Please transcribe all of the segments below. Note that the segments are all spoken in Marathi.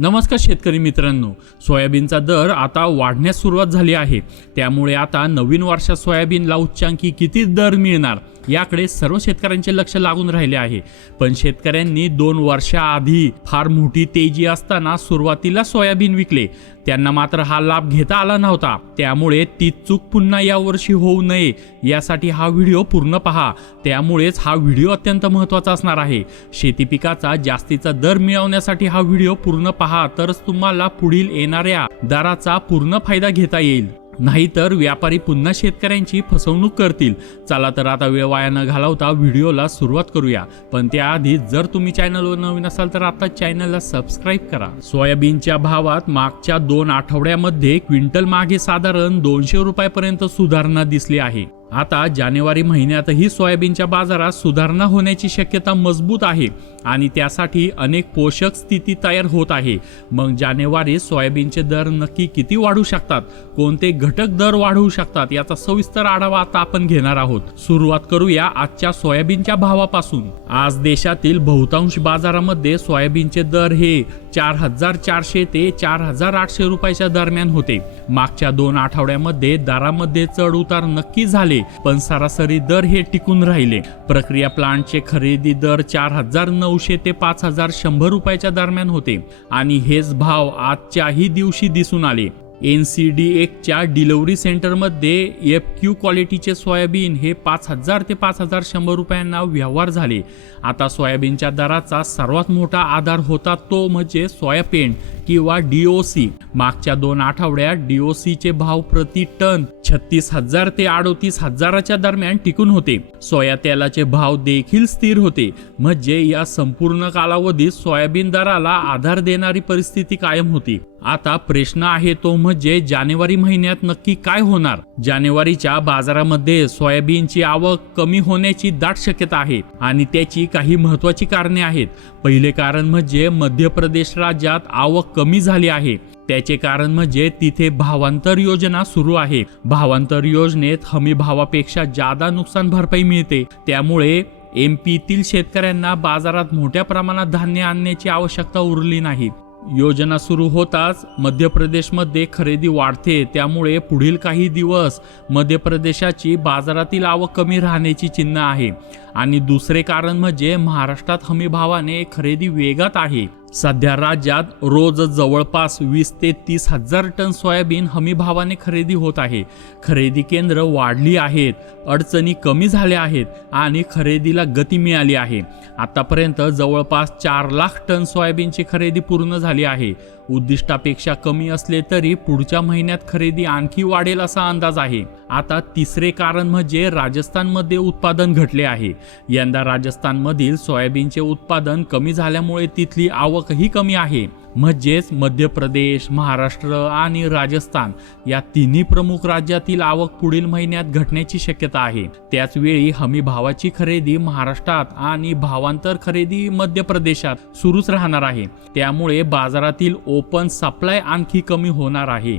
नमस्कार शेतकरी मित्रांनो सोयाबीनचा दर आता वाढण्यास सुरुवात झाली आहे. त्यामुळे आता नवीन वर्षात सोयाबीनला उच्चांकी किती दर मिळणार याकडे सर्व शेतकऱ्यांचे लक्ष लागून राहिले आहे. पण शेतकऱ्यांनी दोन वर्षाआधी फार मोठी तेजी असताना सुरुवातीला सोयाबीन विकले त्यांना मात्र हा लाभ घेता आला नव्हता. त्यामुळे ती चूक पुन्हा यावर्षी होऊ नये यासाठी हा व्हिडिओ पूर्ण पहा. त्यामुळेच हा व्हिडिओ अत्यंत महत्त्वाचा असणार आहे. शेती पिकाचा जास्तीचा दर मिळवण्यासाठी हा व्हिडिओ पूर्ण पहा तरच तुम्हाला पुढील येणाऱ्या दराचा पूर्ण फायदा घेता येईल. नाहीतर व्यापारी पुन्हा शेतकऱ्यांची फसवणूक करतील. चला तर आता वेळ वाया न घालवता व्हिडिओला सुरुवात करूया. पण त्याआधी जर तुम्ही चॅनलवर नवीन असाल तर आता चॅनलला सबस्क्राईब करा. सोयाबीनच्या भावात मागच्या दोन आठवड्यामध्ये क्विंटल मागे साधारण दोनशे रुपयापर्यंत सुधारणा दिसली आहे. आता जानेवारी महिन्यातही सोयाबीनच्या बाजारात सुधारणा होण्याची शक्यता मजबूत आहे आणि त्यासाठी अनेक पोषक स्थिती तयार होत आहे. मग जानेवारी सोयाबीनचे दर नक्की किती वाढू शकतात? कोणते घटक दर वाढवू शकतात? याचा सविस्तर आढावा आता आपण घेणार आहोत. सुरुवात करूया आजच्या सोयाबीनच्या भावापासून. आज देशातील बहुतांश बाजारामध्ये सोयाबीनचे दर हे चार हजार चारशे ते चार हजार आठशे रुपयाच्या दरम्यान होते. मागच्या दोन आठवड्यामध्ये दरामध्ये चढ उतार नक्की झाले. पण सरासरी दर हे टिकून राहिले. प्रक्रिया प्लांटचे खरेदी दर चार हजार नऊशे ते पाच हजार शंभर रुपयाच्या दरम्यान होते. आणि हेच भाव आजच्याही दिवशी दिसून आले. एन सी डी एकच्या डिलिव्हरी सेंटरमध्ये एफ क्यू क्वालिटीचे सोयाबीन हे पाच हजार ते पाच हजार शंभर रुपयांना व्यवहार झाले. आता सोयाबीनच्या दराचा सर्वात मोठा आधार होता तो म्हणजे सोयाबीन. किंवा डीओसी मागच्या दोन आठवड्यात डीओसीचे भाव प्रति टन छत्तीस हजार ते अडोतीस हजाराच्या दरम्यान टिकून होते. सोया तेलाचे भाव देखील स्थिर होते. म्हणजे या संपूर्ण कालावधीत सोयाबीन दराला आधार देणारी परिस्थिती कायम होती. आता प्रश्न आहे तो म्हणजे जानेवारी महिन्यात नक्की काय होणार? जानेवारीच्या बाजारामध्ये सोयाबीनची आवक कमी होण्याची दाट शक्यता आहे आणि त्याची काही महत्वाची कारणे आहेत. पहिले कारण म्हणजे मध्य प्रदेश राज्यात आवक कमी झाली आहे. त्याचे कारण म्हणजे तिथे भावांतर योजना सुरू आहे. भावांतर योजनेत हमी भावापेक्षा जादा नुकसान भरपाई मिळते. त्यामुळे एम पीतील शेतकऱ्यांना बाजारात मोठ्या प्रमाणात धान्य आणण्याची आवश्यकता उरली नाही. योजना सुरू होताच मध्य प्रदेशमध्ये खरेदी वाढते. त्यामुळे पुढील काही दिवस मध्य प्रदेशाची बाजारातील आवक कमी राहण्याची चिन्ह आहे. आणि दुसरे कारण म्हणजे महाराष्ट्रात हमीभावाने खरेदी वेगात आहे. सध्या राज्यात रोज जवळपास वीस ते तीस हजार टन सोयाबीन हमीभावाने खरेदी होत आहे. खरेदी केंद्र वाढली आहेत अडचणी कमी झाल्या आहेत आणि खरेदीला गती मिळाली आहे. आतापर्यंत जवळपास चार लाख टन सोयाबीनची खरेदी पूर्ण झाली आहे. उद्दिष्टापेक्षा कमी असले तरी पुढच्या महिन्यात खरेदी आणखी वाढेल असा अंदाज आहे. आता तिसरे कारण म्हणजे राजस्थानमध्ये उत्पादन घटले आहे. यंदा राजस्थानमधील सोयाबीनचे उत्पादन कमी झाल्यामुळे तिथली आवकही कमी आहे. म्हणजेच मध्य प्रदेश महाराष्ट्र आणि राजस्थान या तिन्ही प्रमुख राज्यातील आवक पुढील महिन्यात घटण्याची शक्यता आहे. त्याचवेळी हमी भावाची खरेदी महाराष्ट्रात आणि भावांतर खरेदी मध्य प्रदेशात सुरूच राहणार आहे. त्यामुळे बाजारातील ओपन सप्लाय आणखी कमी होणार आहे.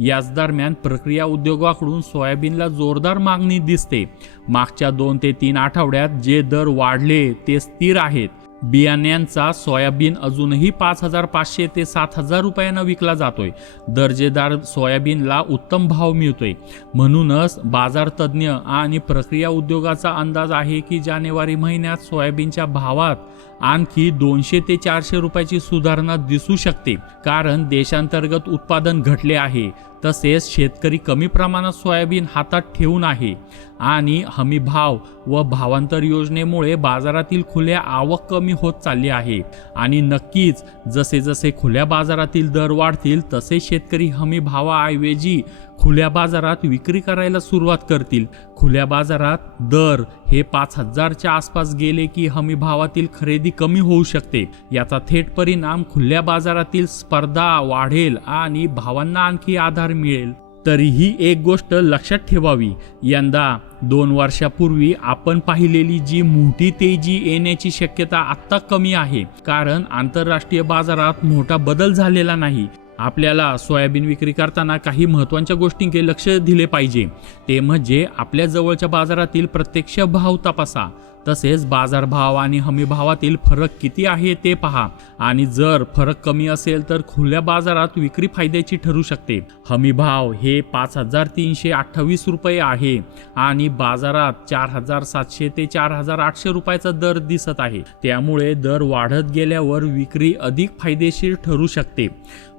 याच दरम्यान प्रक्रिया उद्योगाकडून सोयाबीनला जोरदार मागणी दिसते. मागच्या दोन ते तीन आठवड्यात जे दर वाढले ते स्थिर आहेत. बियाण्यांचा सोयाबीन अजूनही पाच हजार पाचशे ते सात हजार रुपयांना विकला जातोय. दर्जेदार सोयाबीनला उत्तम भाव मिळतोय. म्हणूनच बाजार तज्ज्ञ आणि प्रक्रिया उद्योगाचा अंदाज आहे की जानेवारी महिन्यात सोयाबीनच्या भावात आणखी दोनशे ते चारशे रुपयाची सुधारणा दिसू शकते. कारण देशांतर्गत उत्पादन घटले आहे. तसेच शेतकरी कमी प्रमाणात सोयाबीन हातात ठेवून आहे. आणि हमी भाव व भावांतर योजनेमुळे बाजारातील खुल्या आवक कमी होत चालली आहे. आणि नक्कीच जसे जसे खुल्या बाजारातील दर वाढतील तसे शेतकरी हमी भावाऐवजी खुल्या बाजारात विक्री करायला सुरुवात करतील. खुल्या बाजारात दर हे पाच हजारच्या आसपास गेले की हमी भावातील खरेदी कमी होऊ शकते. याचा थेट परिणाम खुल्या बाजारातील स्पर्धा वाढेल आणि भावांना आणखी आधार मिळेल. तरीही एक गोष्ट लक्षात ठेवावी. यंदा दोन वर्षापूर्वी आपण पाहिलेली जी मोठी तेजी येण्याची शक्यता आत्ता कमी आहे. कारण आंतरराष्ट्रीय बाजारात मोठा बदल झालेला नाही. आपल्याला सोयाबीन विक्री करताना काही महत्त्वाच्या गोष्टींकडे लक्ष दिले पाहिजे. ते म्हणजे आपल्या जवळच्या बाजारातील प्रत्यक्ष भाव तपासा. तसेच बाजारभाव आणि हमीभावातील फरक किती आहे ते पहा. आणि जर फरक कमी असेल तर खुल्या बाजारात विक्री फायद्याची ठरू शकते. हमीभाव हे पाच हजार तीनशे अठ्ठावीस रुपये आहे आणि बाजारात चार हजार सातशे ते चार हजार आठशे रुपयाचा दर दिसत आहे. त्यामुळे दर वाढत गेल्यावर विक्री अधिक फायदेशीर ठरू शकते.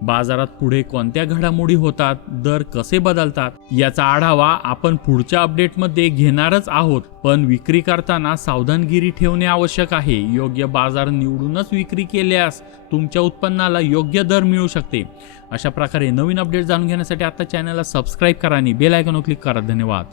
बाजारात पुढे कोणत्या घडामोडी होतात? दर कसे बदलतात? याचा आढावा आपण पुढच्या अपडेटमध्ये घेणारच आहोत. पण विक्री करताना सावधानगिरी ठेवणे आवश्यक आहे. योग्य बाजार निवडूनच विक्री केल्यास तुमच्या उत्पन्नाला योग्य दर मिळू शकते. अशा प्रकारे नवीन अपडेट जाणून घेण्यासाठी आता चॅनलला सबस्क्राईब करा आणि बेल आयकॉनवर क्लिक करा. धन्यवाद.